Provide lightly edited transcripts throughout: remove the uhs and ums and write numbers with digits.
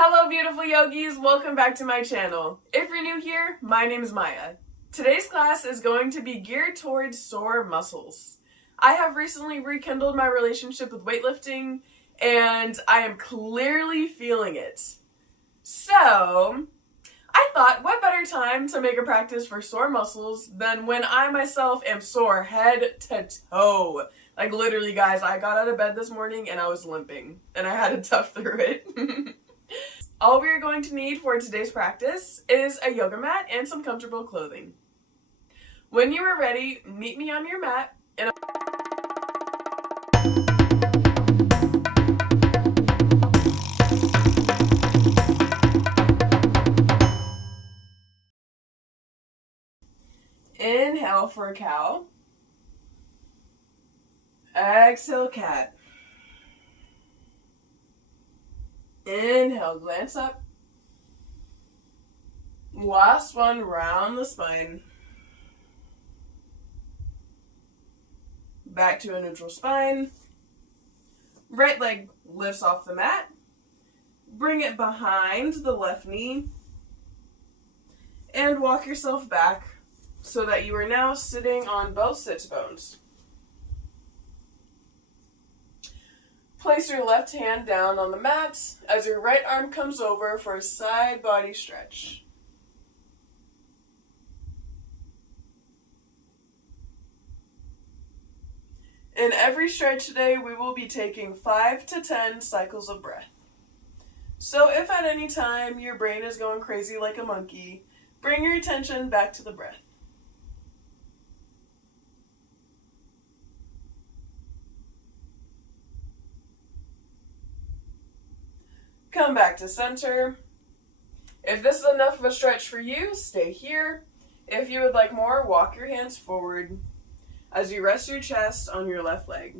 Hello beautiful yogis, welcome back to my channel. If you're new here, my name is Maya. Today's class is going to be geared towards sore muscles. I have recently rekindled my relationship with weightlifting and I am clearly feeling it. So, I thought what better time to make a practice for sore muscles than when I myself am sore head to toe. Like literally guys, I got out of bed this morning and I was limping and I had to tough through it. All we are going to need for today's practice is a yoga mat and some comfortable clothing. When you are ready, meet me on your mat and inhale for a cow. Exhale, cat. Inhale, glance up. Last one, round the spine. Back to a neutral spine. Right leg lifts off the mat. Bring it behind the left knee. And walk yourself back so that you are now sitting on both sits bones. Place your left hand down on the mat as your right arm comes over for a side body stretch. In every stretch today, we will be taking 5 to 10 cycles of breath. So if at any time your brain is going crazy like a monkey, bring your attention back to the breath. Come back to center. If this is enough of a stretch for you, stay here. If you would like more, walk your hands forward as you rest your chest on your left leg.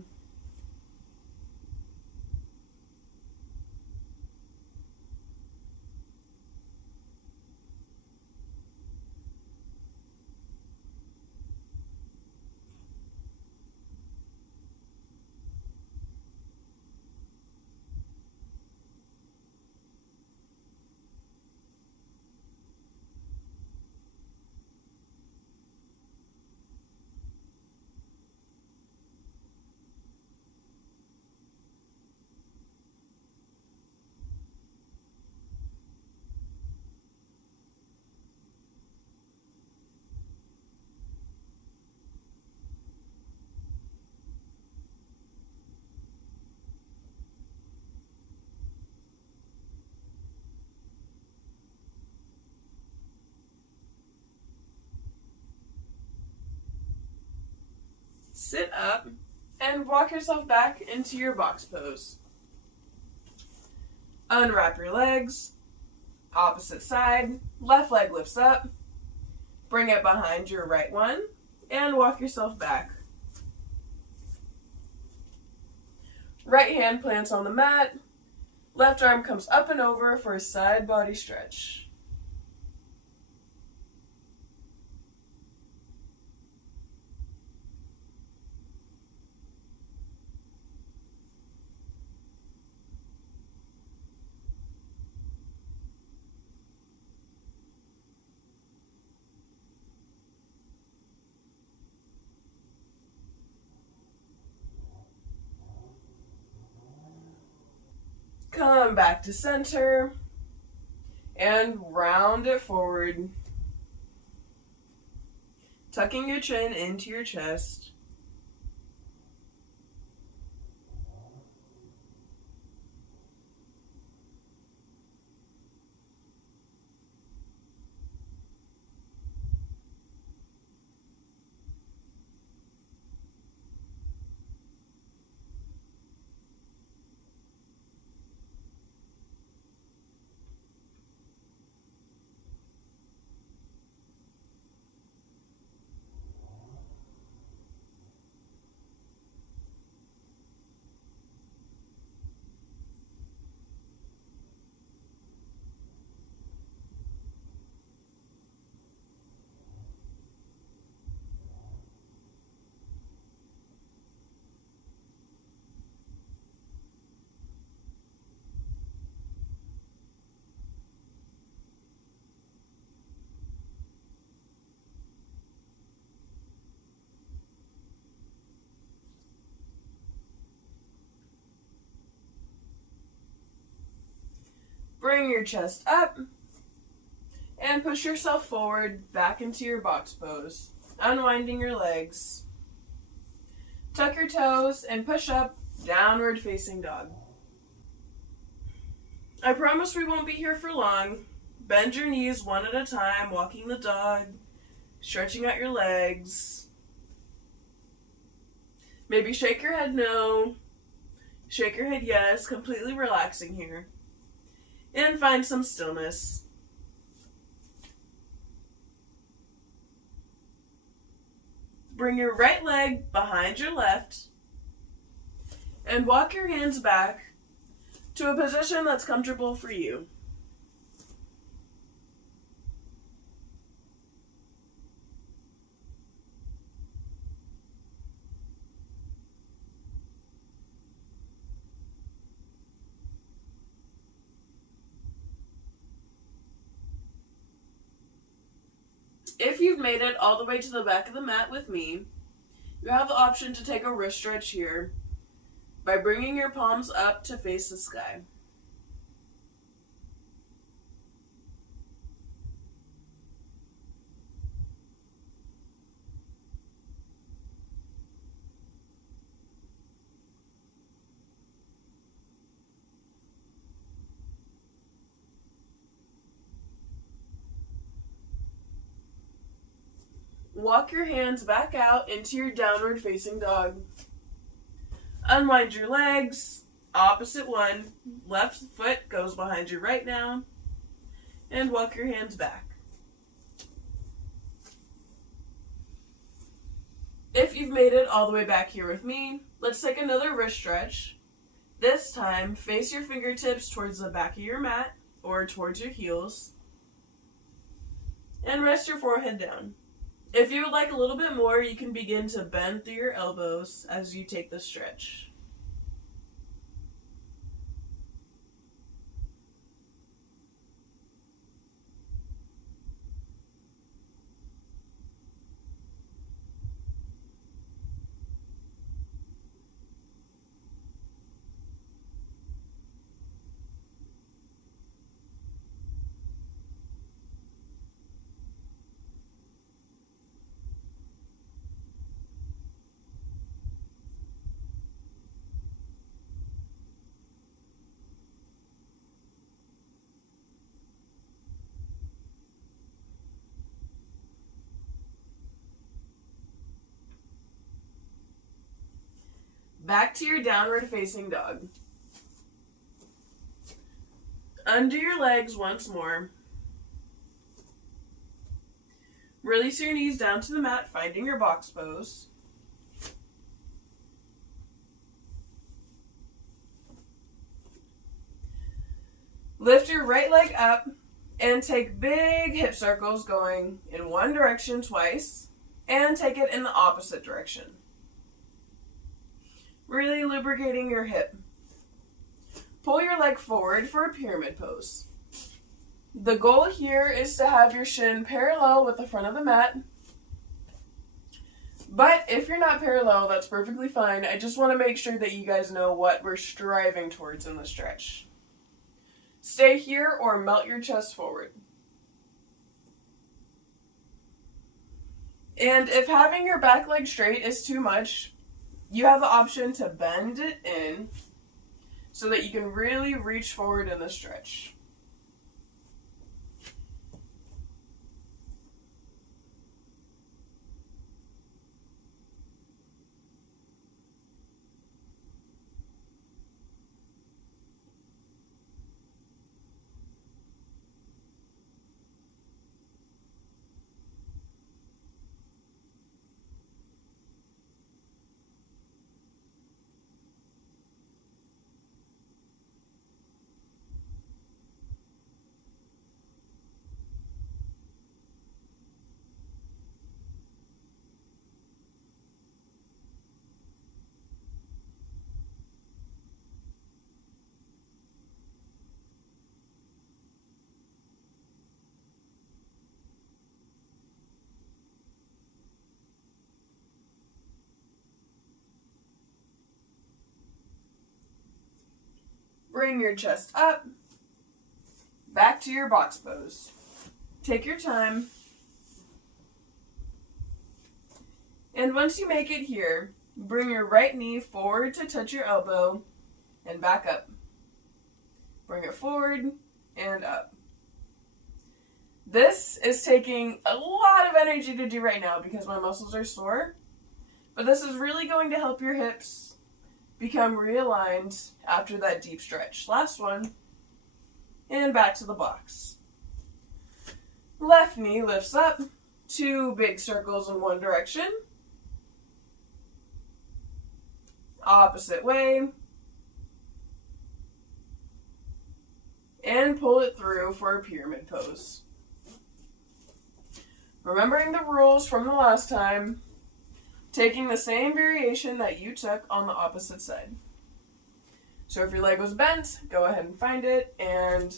Sit up and walk yourself back into your box pose. Unwrap your legs, opposite side, left leg lifts up, bring it behind your right one, and walk yourself back. Right hand plants on the mat, left arm comes up and over for a side body stretch. Come back to center and round it forward, tucking your chin into your chest. Bring your chest up and push yourself forward back into your box pose, unwinding your legs. Tuck your toes and push up, downward facing dog. I promise we won't be here for long. Bend your knees one at a time, walking the dog, stretching out your legs. Maybe shake your head no, shake your head yes, completely relaxing here. And find some stillness. Bring your right leg behind your left and walk your hands back to a position that's comfortable for you. If you've made it all the way to the back of the mat with me, you have the option to take a wrist stretch here by bringing your palms up to face the sky. Walk your hands back out into your downward facing dog. Unwind your legs, opposite one. Left foot goes behind you right now. And walk your hands back. If you've made it all the way back here with me, let's take another wrist stretch. This time, face your fingertips towards the back of your mat or towards your heels. And rest your forehead down. If you would like a little bit more, you can begin to bend through your elbows as you take the stretch. Back to your downward facing dog. Undo your legs once more. Release your knees down to the mat, finding your box pose. Lift your right leg up and take big hip circles going in one direction twice and take it in the opposite direction. Really lubricating your hip. Pull your leg forward for a pyramid pose. The goal here is to have your shin parallel with the front of the mat. But if you're not parallel, that's perfectly fine. I just want to make sure that you guys know what we're striving towards in the stretch. Stay here or melt your chest forward. And if having your back leg straight is too much, you have the option to bend it in so that you can really reach forward in the stretch. Bring your chest up Back to your box pose. Take your time. And once you make it here, bring your right knee forward to touch your elbow and back up. Bring it forward and up. This is taking a lot of energy to do right now because my muscles are sore, but this is really going to help your hips become realigned after that deep stretch. Last one, and back to the box. Left knee lifts up, 2 big circles in one direction. Opposite way. And pull it through for a pyramid pose. Remembering the rules from the last time, taking the same variation that you took on the opposite side. So if your leg was bent, go ahead and find it, and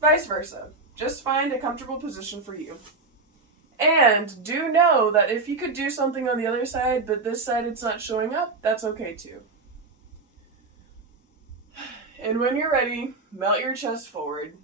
vice versa. Just find a comfortable position for you. And do know that if you could do something on the other side, but this side it's not showing up, that's okay too. And when you're ready, melt your chest forward.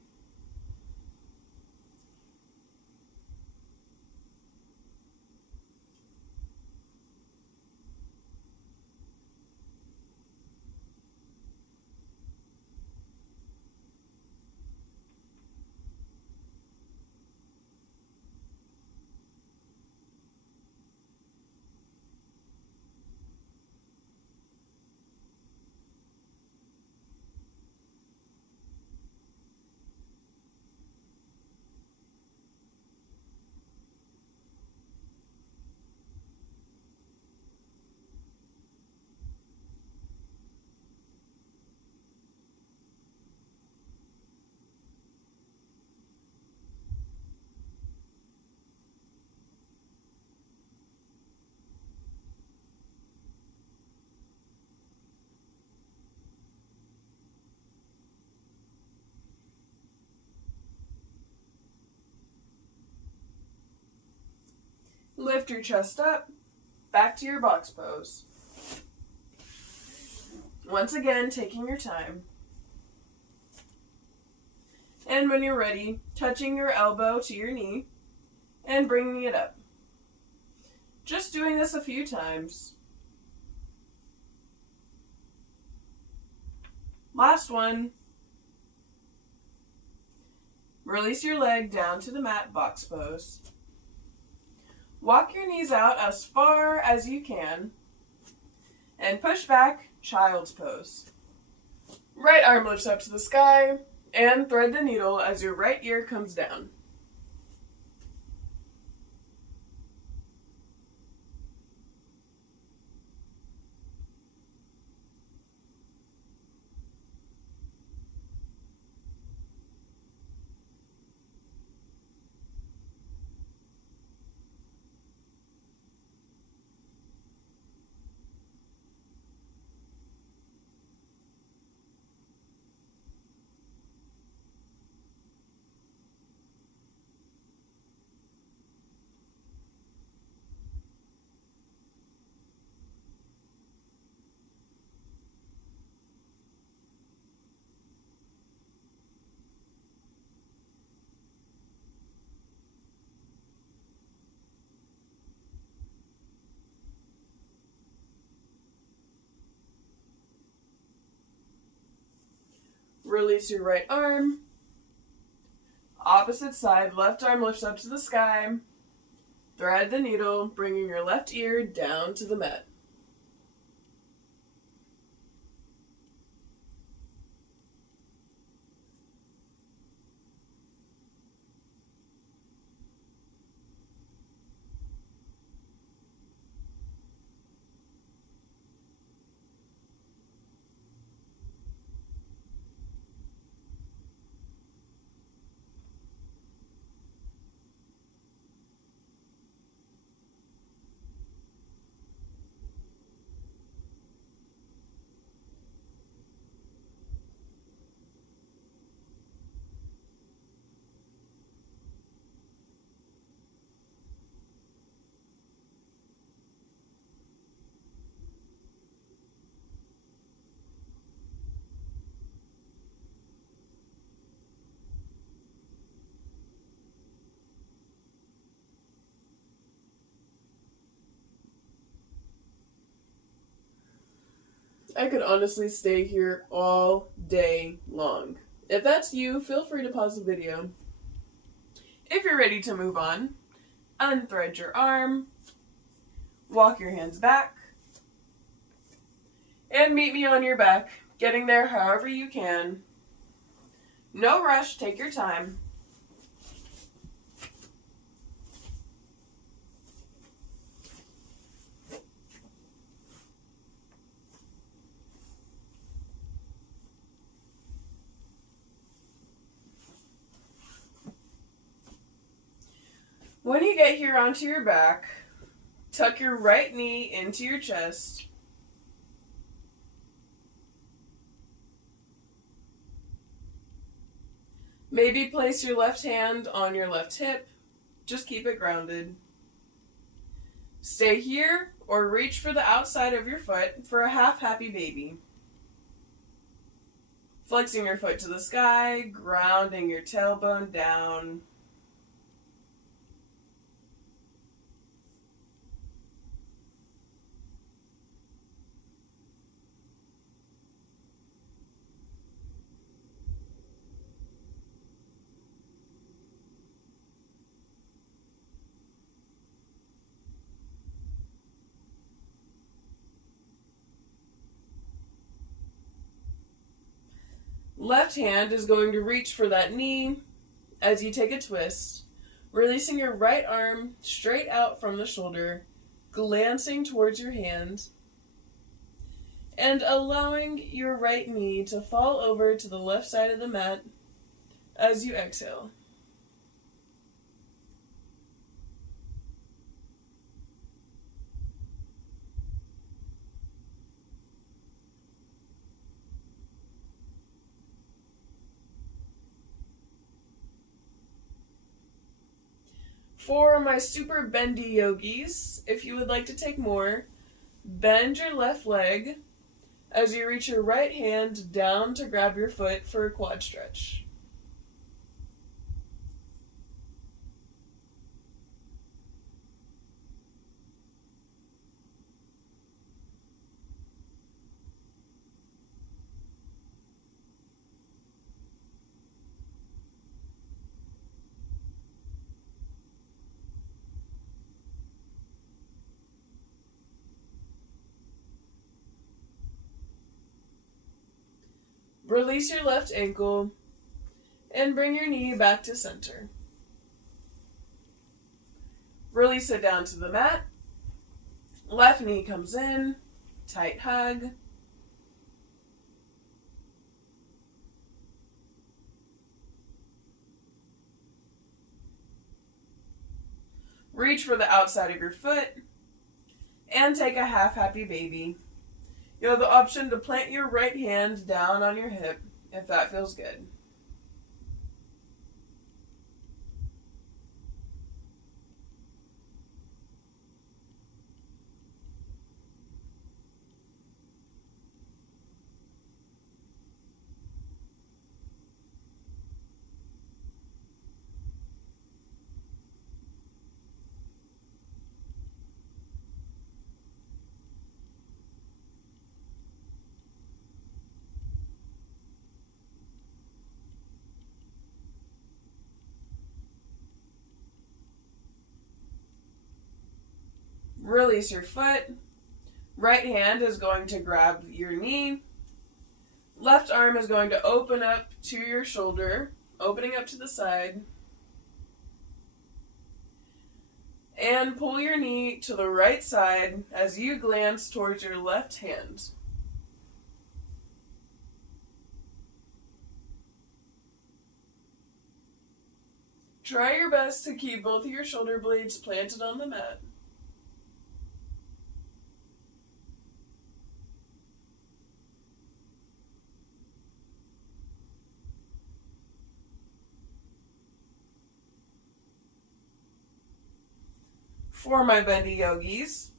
Lift your chest up, back to your box pose. Once again, taking your time. And when you're ready, touching your elbow to your knee and bringing it up. Just doing this a few times. Last one. Release your leg down to the mat, box pose. Walk your knees out as far as you can and push back, child's pose. Right arm lifts up to the sky and thread the needle as your right ear comes down. Release your right arm. Opposite side, left arm lifts up to the sky. Thread the needle, bringing your left ear down to the mat. I could honestly stay here all day long. If that's you, feel free to pause the video. If you're ready to move on, unthread your arm, walk your hands back, and meet me on your back, getting there however you can. No rush, take your time. When you get here onto your back, tuck your right knee into your chest. Maybe place your left hand on your left hip. Just keep it grounded. Stay here or reach for the outside of your foot for a half happy baby. Flexing your foot to the sky, grounding your tailbone down. Left hand is going to reach for that knee as you take a twist, releasing your right arm straight out from the shoulder, glancing towards your hand, and allowing your right knee to fall over to the left side of the mat as you exhale. For my super bendy yogis, if you would like to take more, bend your left leg as you reach your right hand down to grab your foot for a quad stretch. Release your left ankle and bring your knee back to center. Release it down to the mat. Left knee comes in, tight hug. Reach for the outside of your foot and take a half happy baby. You have the option to plant your right hand down on your hip if that feels good. Release your foot. Right hand is going to grab your knee. Left arm is going to open up to your shoulder, opening up to the side. And pull your knee to the right side as you glance towards your left hand. Try your best to keep both of your shoulder blades planted on the mat. For my bendy yogis,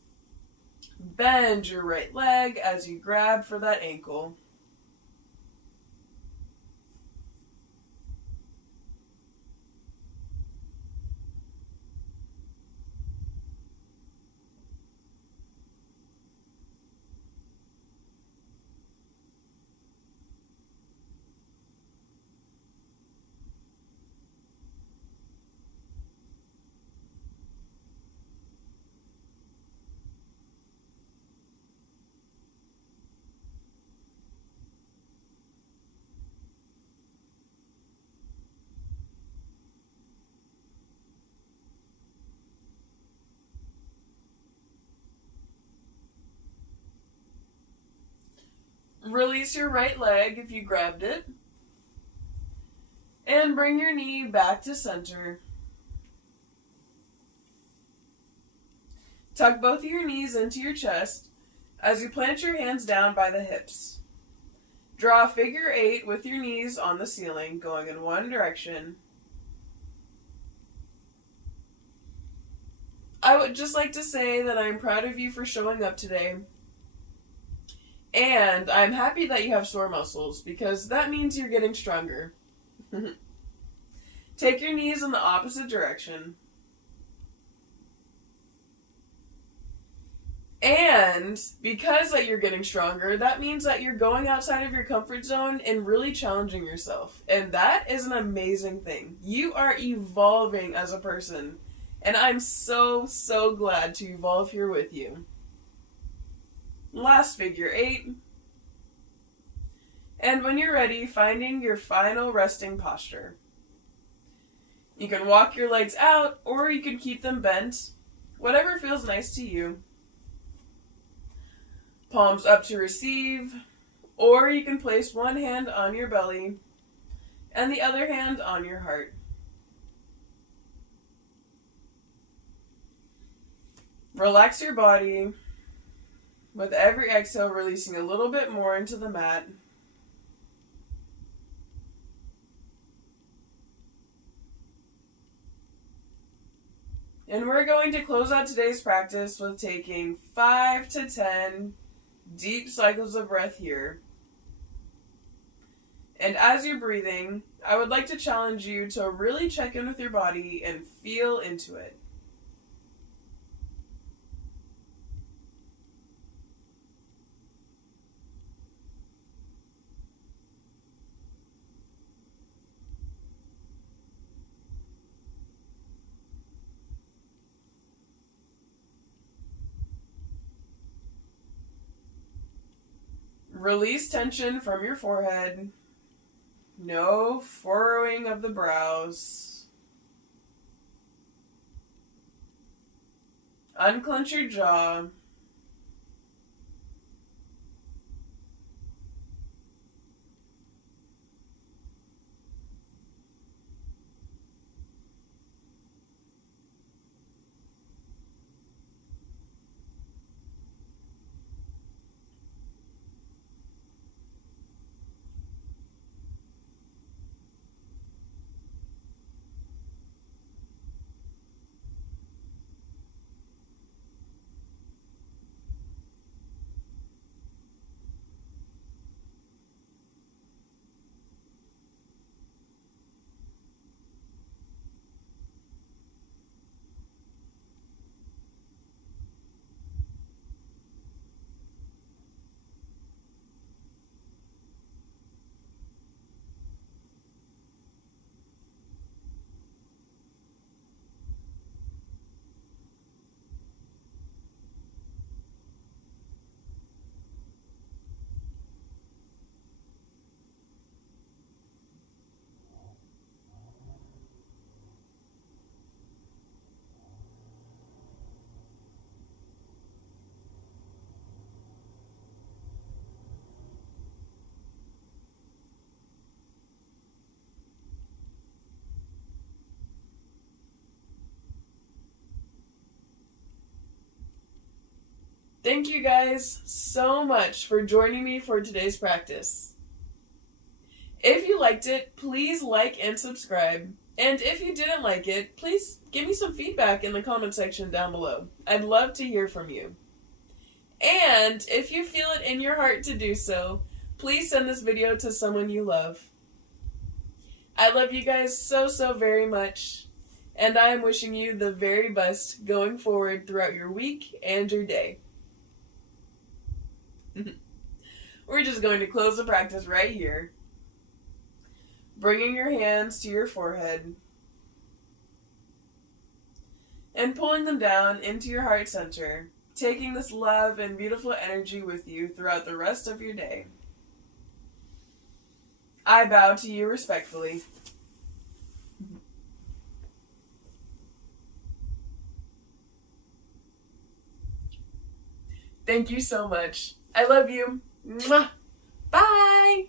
bend your right leg as you grab for that ankle. Release your right leg if you grabbed it. And bring your knee back to center. Tuck both of your knees into your chest as you plant your hands down by the hips. Draw a figure 8 with your knees on the ceiling, going in one direction. I would just like to say that I'm proud of you for showing up today. And I'm happy that you have sore muscles, because that means you're getting stronger. Take your knees in the opposite direction. And because that you're getting stronger, that means that you're going outside of your comfort zone and really challenging yourself. And that is an amazing thing. You are evolving as a person. And I'm so, so glad to evolve here with you. Last figure 8. And when you're ready, finding your final resting posture. You can walk your legs out, or you can keep them bent. Whatever feels nice to you. Palms up to receive, or you can place one hand on your belly and the other hand on your heart. Relax your body, with every exhale releasing a little bit more into the mat. And we're going to close out today's practice with taking 5 to 10 deep cycles of breath here. And as you're breathing, I would like to challenge you to really check in with your body and feel into it. Release tension from your forehead. No furrowing of the brows. Unclench your jaw. Thank you guys so much for joining me for today's practice. If you liked it, please like and subscribe. And if you didn't like it, please give me some feedback in the comment section down below. I'd love to hear from you. And if you feel it in your heart to do so, please send this video to someone you love. I love you guys so, so very much. And I am wishing you the very best going forward throughout your week and your day. We're just going to close the practice right here. Bringing your hands to your forehead. And pulling them down into your heart center. Taking this love and beautiful energy with you throughout the rest of your day. I bow to you respectfully. Thank you so much. I love you. Mwah. Bye!